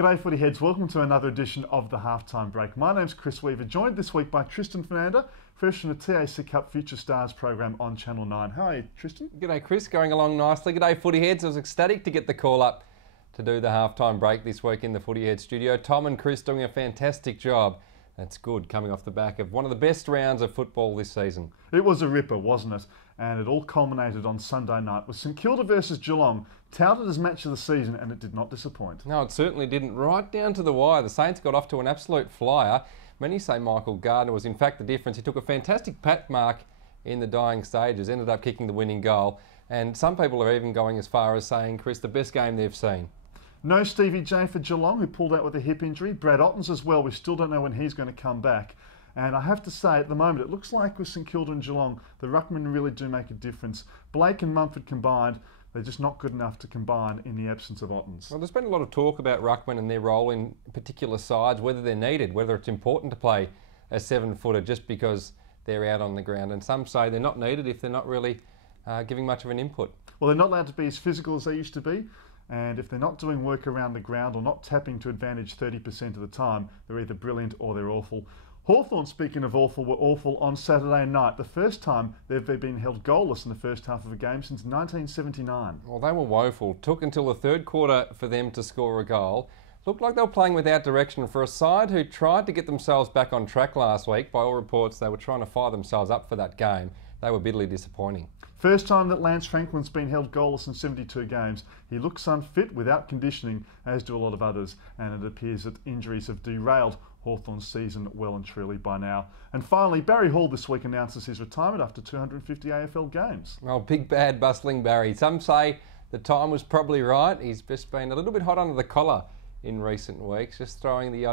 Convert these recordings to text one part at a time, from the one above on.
G'day footy heads, welcome to another edition of the Halftime Break. My name's Chris Weaver, joined this week by Tristan Fernanda, fresh from the TAC Cup Future Stars program on Channel 9. How are you, Tristan? G'day Chris, going along nicely. G'day footy heads. I was ecstatic to get the call up to do the Halftime Break this week in the Footy Head studio. Tom and Chris doing a fantastic job. That's good, coming off the back of one of the best rounds of football this season. It was a ripper, wasn't it? And it all culminated on Sunday night with St Kilda versus Geelong, touted as match of the season, and it did not disappoint. No, it certainly didn't. Right down to the wire. The Saints got off to an absolute flyer. Many say Michael Gardner was in fact the difference. He took a fantastic pat mark in the dying stages, ended up kicking the winning goal. And some people are even going as far as saying, Chris, the best game they've seen. No Stevie J for Geelong, who pulled out with a hip injury. Brad Ottens as well. We still don't know when he's going to come back. And I have to say, at the moment, it looks like with St Kilda and Geelong, the ruckmen really do make a difference. Blake and Mumford combined, they're just not good enough to combine in the absence of Ottens. Well, there's been a lot of talk about ruckmen and their role in particular sides, whether they're needed, whether it's important to play a 7-footer just because they're out on the ground. And some say they're not needed if they're not really giving much of an input. Well, they're not allowed to be as physical as they used to be. And if they're not doing work around the ground or not tapping to advantage 30% of the time, they're either brilliant or they're awful. Hawthorn, speaking of awful, were awful on Saturday night. The first time they've been held goalless in the first half of a game since 1979. Well, they were woeful. Took until the third quarter for them to score a goal. Looked like they were playing without direction for a side who tried to get themselves back on track last week. By all reports, they were trying to fire themselves up for that game. They were bitterly disappointing. First time that Lance Franklin's been held goalless in 72 games. He looks unfit without conditioning, as do a lot of others, and it appears that injuries have derailed Hawthorn's season well and truly by now. And finally, Barry Hall this week announces his retirement after 250 AFL games. Oh, big, bad, bustling Barry. Some say the time was probably right. He's just been a little bit hot under the collar in recent weeks, just throwing the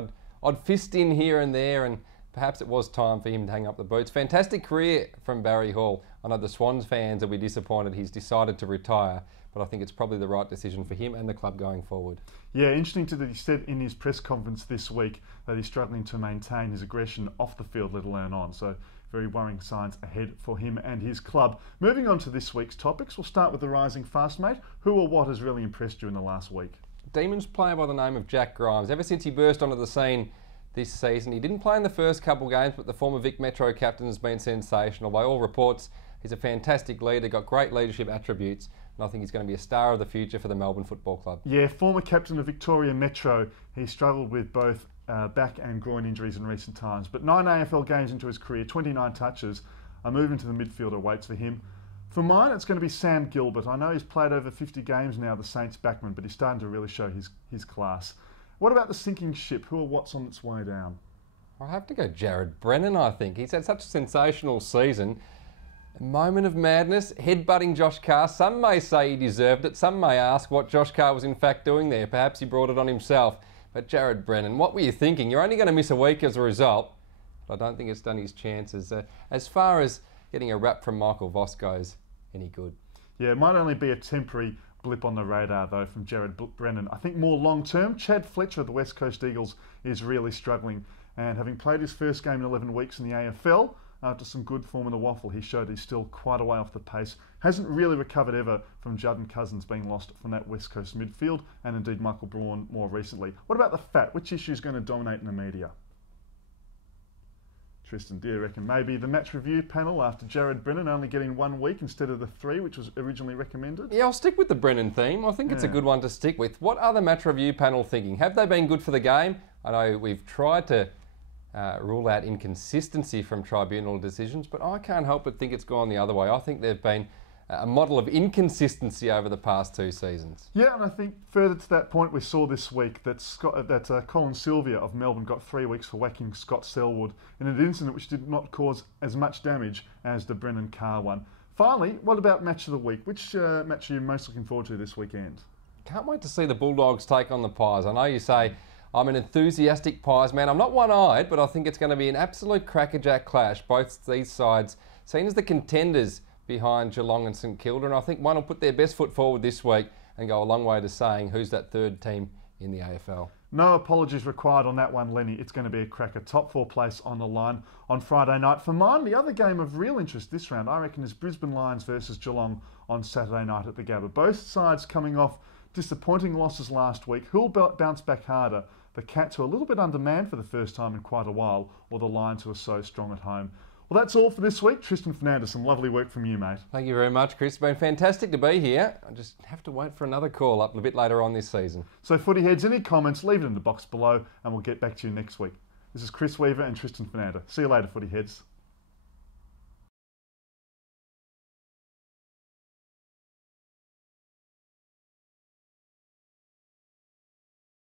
odd fist in here and there, and perhaps it was time for him to hang up the boots. Fantastic career from Barry Hall. I know the Swans fans will be disappointed he's decided to retire, but I think it's probably the right decision for him and the club going forward. Yeah, interesting that he said in his press conference this week that he's struggling to maintain his aggression off the field, let alone on. So very worrying signs ahead for him and his club. Moving on to this week's topics, we'll start with the rising fast mate. Who or what has really impressed you in the last week? Demons player by the name of Jack Grimes. Ever since he burst onto the scene this season, he didn't play in the first couple games, but the former Vic Metro captain has been sensational. By all reports, he's a fantastic leader, got great leadership attributes, and I think he's going to be a star of the future for the Melbourne Football Club. Yeah, former captain of Victoria Metro. He struggled with both back and groin injuries in recent times, but 9 AFL games into his career, 29 touches. A move into the midfield awaits for him. For mine, it's going to be Sam Gilbert. I know he's played over 50 games now, the Saints backman, but he's starting to really show his class. What about the sinking ship? Who or what's on its way down? I'll have to go Jared Brennan, I think. He's had such a sensational season. A moment of madness, headbutting Josh Carr. Some may say he deserved it. Some may ask what Josh Carr was in fact doing there. Perhaps he brought it on himself. But Jared Brennan, what were you thinking? You're only going to miss a week as a result. But I don't think it's done his chances. As far as getting a rap from Michael Voss goes, any good. Yeah, it might only be a temporary blip on the radar though from Jared Brennan. I think more long term, Chad Fletcher of the West Coast Eagles is really struggling, and having played his first game in 11 weeks in the AFL after some good form in the waffle, he showed he's still quite a way off the pace. Hasn't really recovered ever from Judd and Cousins being lost from that West Coast midfield, and indeed Michael Braun more recently. What about the fat? Which issue is going to dominate in the media? Tristan, do you reckon maybe the match review panel after Jared Brennan only getting 1 week instead of the 3 which was originally recommended? Yeah, I'll stick with the Brennan theme. I think it's a good one to stick with. What are the match review panel thinking? Have they been good for the game? I know we've tried to rule out inconsistency from tribunal decisions, but I can't help but think it's gone the other way. I think they've been a model of inconsistency over the past 2 seasons. Yeah, and I think further to that point, we saw this week that Colin Sylvia of Melbourne got 3 weeks for whacking Scott Selwood in an incident which did not cause as much damage as the Brennan Carr one. Finally, what about match of the week? Which match are you most looking forward to this weekend? Can't wait to see the Bulldogs take on the Pies. I know you say I'm an enthusiastic Pies man. I'm not one-eyed, but I think it's going to be an absolute crackerjack clash. Both these sides seen as the contenders behind Geelong and St Kilda, and I think one will put their best foot forward this week and go a long way to saying who's that third team in the AFL. No apologies required on that one, Lenny. It's going to be a cracker. Top 4 place on the line on Friday night. For mine, the other game of real interest this round, I reckon, is Brisbane Lions versus Geelong on Saturday night at the Gabba. Both sides coming off disappointing losses last week. Who'll bounce back harder? The Cats, who are a little bit undermanned for the first time in quite a while, or the Lions, who are so strong at home? Well, that's all for this week. Tristan Fernandez, some lovely work from you, mate. Thank you very much, Chris. It's been fantastic to be here. I just have to wait for another call up a bit later on this season. So, footy heads, any comments, leave it in the box below and we'll get back to you next week. This is Chris Weaver and Tristan Fernandez. See you later, footy heads.